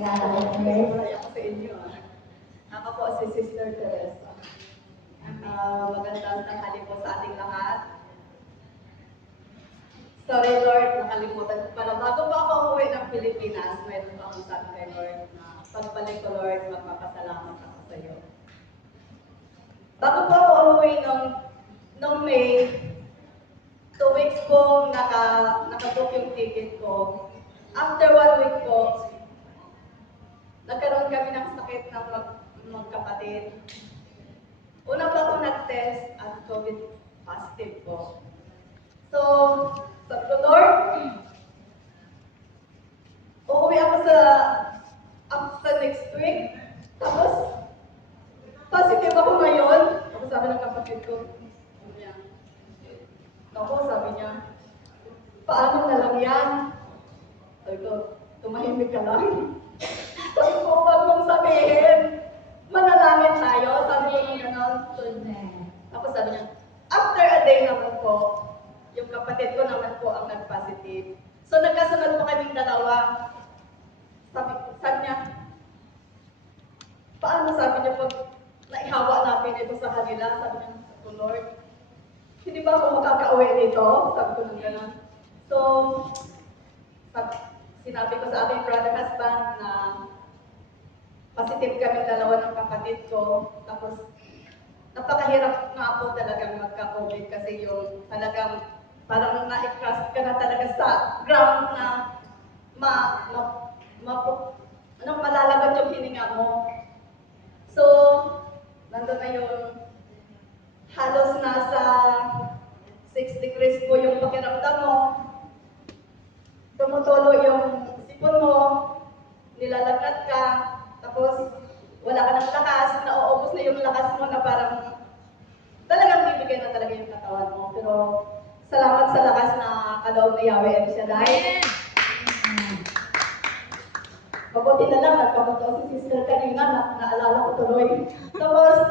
Kilala ko first. Ay, ako sa inyo. Ako po si Sister Teresa. Magandang tanghali po sa ating lahat. Sorry Lord, nakalimutan ko pala. Bago pa ako umuwi ng Pilipinas, mayroon pa akong sabi kay Lord na pagbalik ko Lord, magpapasalamat ako sa iyo. Bago pa ako umuwi nung May, 2 weeks po nakabook yung ticket ko. After 1 week po, nagkaroon kami ng sakit ng magkapatid. Una pa ako nag-test at COVID positive po. So, sabi ko, Lord, uuwi ako sa next week. Tapos, positive ako ngayon. Tapos sabi ng kapatid ko, sabi niya, paano na lang yan? Sabi ko, tumahimik ka lang. Sabi ko, huwag mong sabihin. Manalangin tayo. Sabi ko yung gano'n. Tapos sabi niya, after a day naman po, yung kapatid ko naman po ang nag-positive. So nagkasunod po kaming dalawa. Sabi niya, paano sabi niya pag naihawa natin ito sa kanila? Sabi niya, Lord, hindi ba ako makaka-uwi dito? Sabi ko ng gano'n. So, sinabi ko sa ating brother husband na positive kami dalawa ng kapatid ko. Tapos, napakahirap nga po talagang magka-COVID kasi yung talagang parang na-cross ka na talaga sa ground na malalagot yung hininga mo. So, nandun na yung halos nasa 6 degrees po yung pakiramdam mo. Tumutulo yung sipon mo, nilalagkat ka, tapos wala ka ng lakas, nauubos na yung lakas mo na parang talagang bibigay na talaga yung katawan mo. Pero salamat sa lakas na kaloob ni Yahweh El Shaddai. Mabuti na lang, nagpapunta si sister kanina, naalala ko tuloy. Tapos,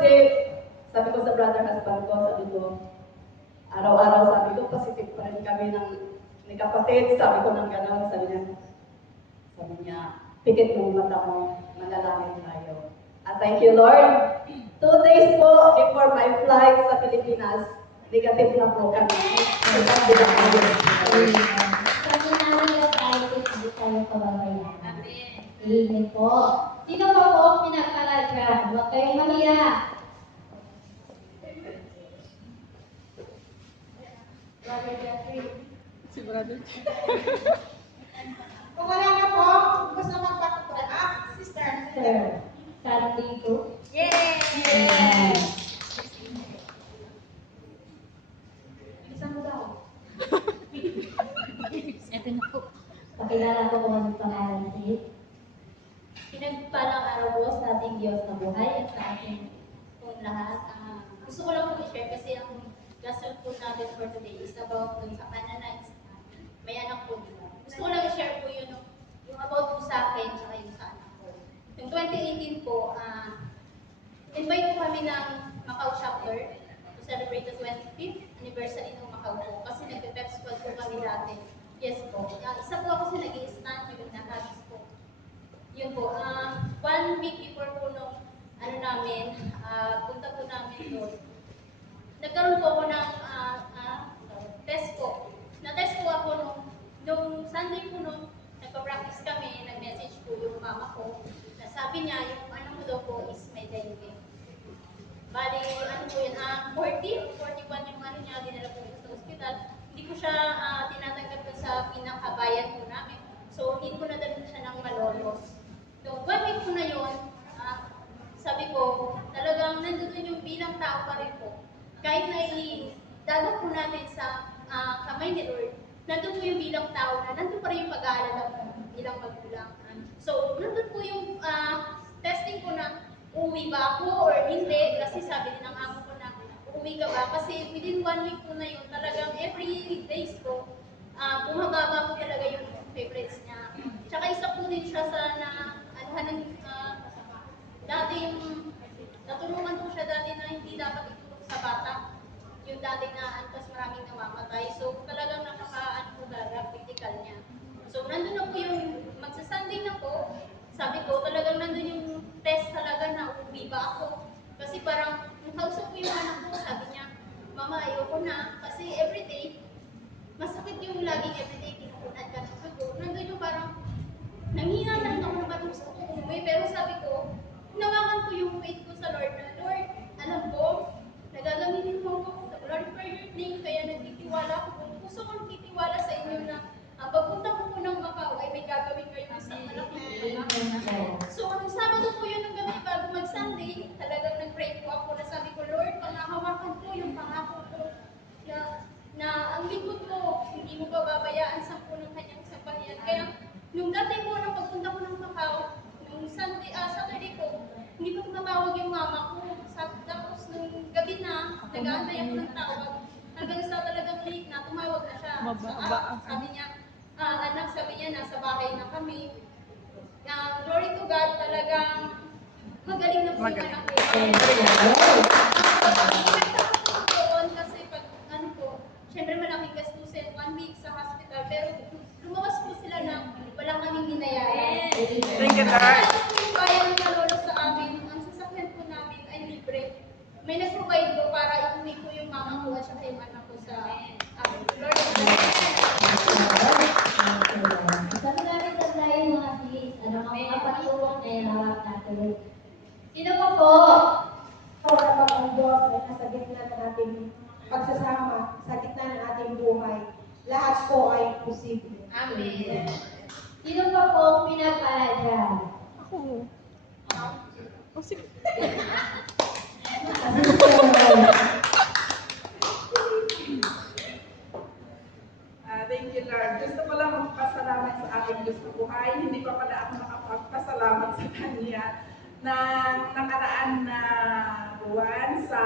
sabi ko sa brother husband ko, sabi ko, araw-araw sabi ko, positive pa rin kami ni kapatid. Sabi ko ng gano'n, sabi niya, pikit mo mata mo, manalangin tayo. At thank you, Lord. 2 days po before my flight sa Pilipinas, negative na po kami. Pag nanalo tayo, hindi tayo pababayaan. Amen po. Sino pa po ang pinagpala dyan? Huwag kayong mahiya. Brother Jeffrey. Si Brother. Kung wala na po, gusto magpapatulak, sister. Sir, Sunday po. Yay! Amen. Isang mo daw. Ito na po. Pakilala ko kung anong pangalan si Pinagpalang araw po sa ating Diyos na buhay at sa ating pong lahat. Gusto ko lang po i-share kasi ang lesson po natin for today is about dun sa Canaanites. May anak po nila. Gusto ko lang i-share po yun yung about po sa akin at yung sa anak ko. Yung 2018 po, invite po kami ng Macau chapter to celebrate the 25th anniversary ng Macau po. Kasi nag-pep squad po kami dati. Yes po. Isa po ako sa nag-i-stand yung na-habis po. Yun po, 1 week before po nung punta po namin doon, nagkaroon po ako ng test po. Na-test po ako nung Sunday po nung nagpa-practice kami, nag-message po yung mama ko, na sabi niya, yung anak mo daw po is may dengue. Bali, ano po yun, 41 yung niya, dinala po sa ospital. Hindi ko siya tinatanggap ko sa pinakabayan po namin. So, hindi ko nadala siya ng Malolos. So, 1 week po na yun, sabi ko, talagang nandun yung bilang tao pa rin po. Kahit na i-dagat po natin sa kamay ni Lord, nandun po yung bilang tao na nandun pa rin yung pag-aalala po bilang magulang. So, nandun po yung testing ko na uuwi ba ako or hindi. Kasi sabi din ng amo ko na uuwi ka ba? Kasi within 1 week po na yun, talagang every days po, bumababa po talaga yung favorites niya. Tsaka isa po din siya sa dati yung natulungan po siya dati na hindi dapat itulong sa bata. Yung dati na antas maraming namamatay. So talagang napaka-critical niya. So nandun na po yung magsa-Sunday na po, sabi ko Kasi parang, nung kausap ko yung anak ko, sabi niya, Mama, ayoko na. Kasi everyday, masakit yung laging everyday kinukunan ka ng dugo. Nandun yung parang, nanghihatan ako na gusto ko umuwi. Pero sabi ko, hinawakan ko yung faith ko sa Lord na, Lord, alam ko, nagagamitin mo ako sa Lord for your name. Kaya nagtitiwala ako. Kung gusto ko nagtitiwala sa inyo na ang pagpunta ko po ng Macau ay may gagawin kayo isang malaking tulong. So, nung Sabado po yun ng gabi bago mag-Sunday, talagang nag-pray po ako na sabi ko, Lord, panghahawakan ko yung pangako ko na ang lingkod ko, hindi mo babayaan sa po ng kanyang sabayan. Kaya, nung dati po, nung pagpunta ko ng Macau, nung Saturday po, hindi ko tumatawag yung mama ko. Tapos, nung gabi na, nag-aantay ako ng tawag. Hanggang sa talagang late na, tumawag na siya. Sabi niya, anak, sabi niya, nasa bahay na kami. Glory to God, talagang magaling na po yung anak ko. Kasi pag, syempre malaking gastusin, 1 week sa hospital, pero lumawas po sila na wala kaming binayaran. Thank you, Lord. Yung bayan ng malolo sa amin, ang sasakyan po namin ay libre. May nag-provide po para iuwi ko yung mama ko at saka yung anak ko sa amin. Lord, Sabi namin tandayin mga sis, ano ang mga patulong na inawak natin. Sino pa po? Kapag ang Diyos ay nasa gitna ng ating pagsasama, sa gitna ng ating buhay, lahat po ay posible. Amen. Sino pa po ang pinapalad dyan? Ako. Oh, sige. Thank you, Lord. Gusto ko lang magpasalamat sa aking Diyos na buhay. Hindi pa pala ako nakapagpasalamat sa Kanya na nakaraan na buwan sa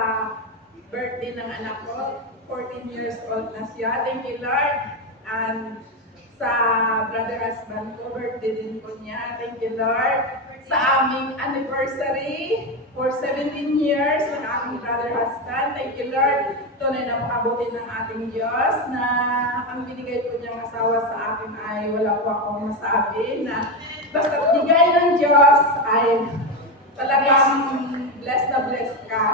birthday ng anak ko. 14 years old na siya. Thank you, Lord. And sa brother husband ko, birthday din po niya. Thank you, Lord. Sa aming anniversary, for 17 years ng aming brother husband. Thank you, Lord. Tunay na pakabuti ng ating Diyos na ang binigay po niyang asawa sa akin ay wala po akong masabi na basta bigay ng Diyos ay talagang blessed na blessed ka.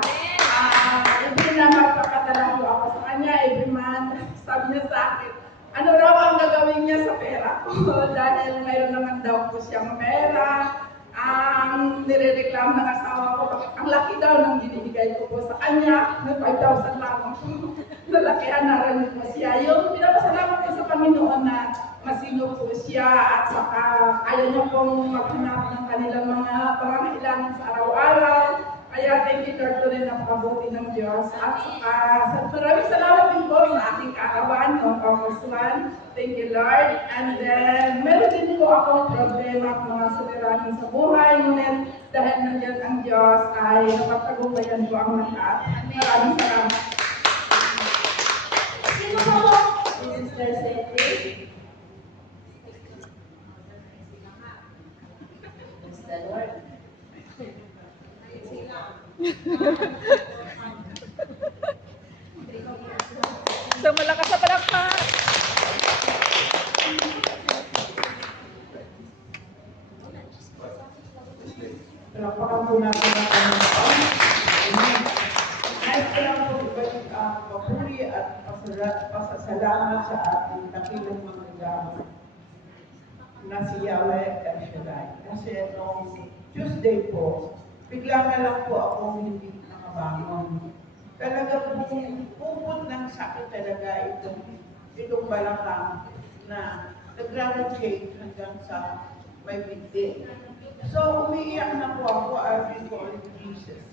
Every na magpapatala po ako sa kanya, every month, sabi niya sa akin, ano raw ang gagawin niya sa pera ko? Dahil mayroon naman daw po siyang pera. Ang nirereklamo ng asawa ko, ang laki daw ng binibigay ko po sa kanya, 5,000 lamang po. Nalakihan na rin po siya. Yung pinapasalamat ko sa Panginoon na masino po siya at saka kaya niya pong maghanap ng kanilang mga pangangailangan sa araw-araw. Kaya thank you, Lord, rin ang pakabuti ng Diyos. At saka maraming salamat din po sa aking kaarawan, ng Congressman. Thank you, Lord. And then, meron din po akong problema at mga suliranin sa buhay. Ngunit dahil nandiyan ang Diyos, ay napagtagumpayan po ang lahat. Maraming salamat. Sino po? Sister Seti. Praise the Lord. So, malakas na palakpak. Palakpakan po natin ang Panginoon. Nais ko lang po ibalik ang papuri at pasasalamat sa ating dakilang manggagawa na si Yahweh El Shaddai. Kasi noong Tuesday po, bigla na lang po akong hindi nakabangon. Talaga pupot ng sakit talaga itong balakang na nag-graduate hanggang sa may bigdi. So, umiiyak na po ako, I call Jesus.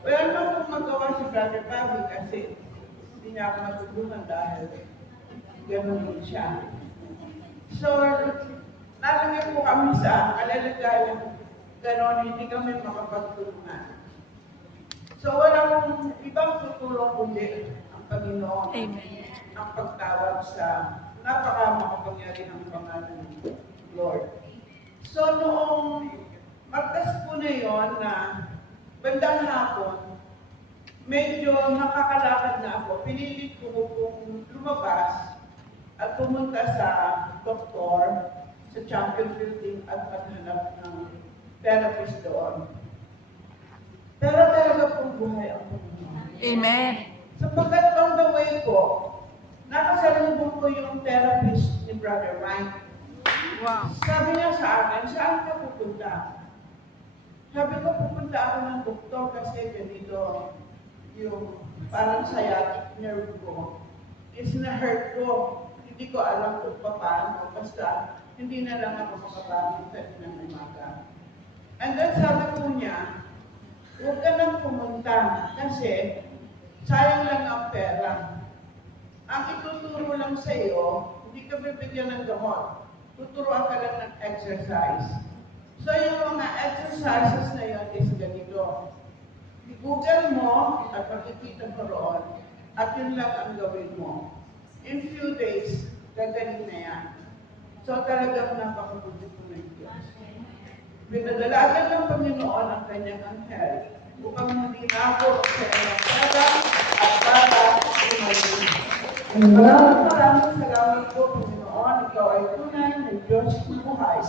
Wala na akong magawa si Brother Bobby kasi hindi niya ako matulungan dahil gano'n din siya. So, narinig po kami sa kalalagayan gano'n, hindi kami makapagtulungan. So, wala akong ibang tutulong kundi ang Panginoon. Amen. Ang pagtawag sa napaka-makapangyarihang pangalan ng Lord. So, noong Martes po na yon na bandang hapon, medyo nakakalakad na ako. Pinilit ko kung lumabas at pumunta sa doktor sa Champion Building at maghanap ng therapist doon. Pero talaga pong buhay ang Panginoon. Amen. Sapagkat on the way po, nakasalubong ko yung therapist ni Brother Mike. Wow. Sabi niya sa akin, saan ka pupunta? Sabi ko, pupunta ako ng doktor kasi ganito yung parang sciatic nerve ko. Is na-hurt ko. Hindi ko alam kung paano. Basta, hindi na lang ako makabangon kanina ng umaga. And then sabi ko niya, huwag ka nang pumunta kasi sayang lang ang pera. Ang ituturo lang sa iyo, hindi ka bibigyan ng gamot. Tuturuan ka lang ng exercise. So yung mga exercises na yun is ganito. I-google mo at makikita mo roon at yun lang ang gawin mo. In few days, gagaling na yan. So talagang napakabuti po ng Diyos. Pinadalagan ng Panginoon ang kanyang anghel upang hindi na ako sa iyong pera at para umayin. Maraming salamat po, Panginoon. Ikaw ay tunay na Diyos ng buhay.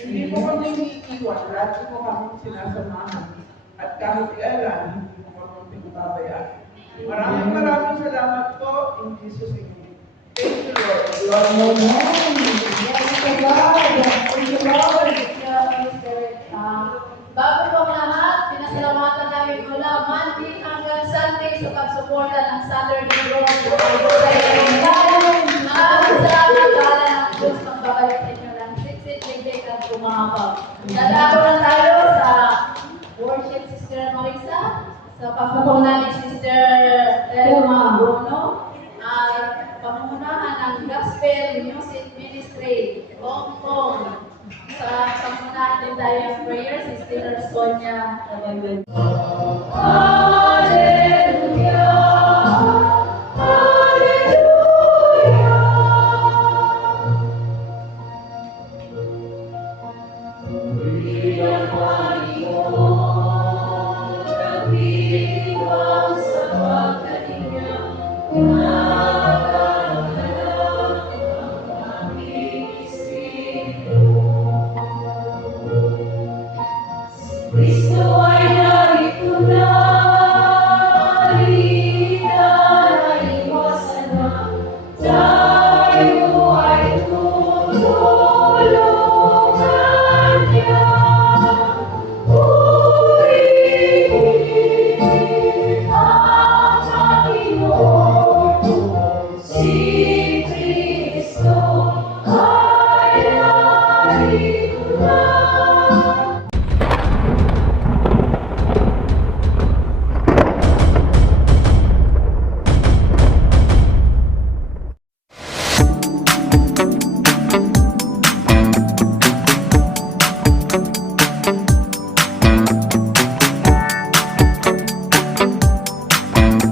Hindi mo kami iiwan. Lagi mo kami sinasamahan. At kahit kailan, hindi mo kami pinababayaan. Maraming salamat po in Jesus' name. Thank you, Lord. Lord, Bago po ang lahat, pinasalamatan namin mula Monday hanggang Sunday sa pagsuporta ng Southern Road. Maraming salamat para ng Diyos magbabalik sa inyo ng siksik, liglig at kumahapag. Dadako na tayo sa worship Sister Marisa, sa pagpupunan ni Sister Telma Bruno, at pamunahan ng Gospel Music Ministry, Hong Kong. Sa pamunahan din tayo ng prayer, Sister Sonia Tabayon. Tayo ay tutulog.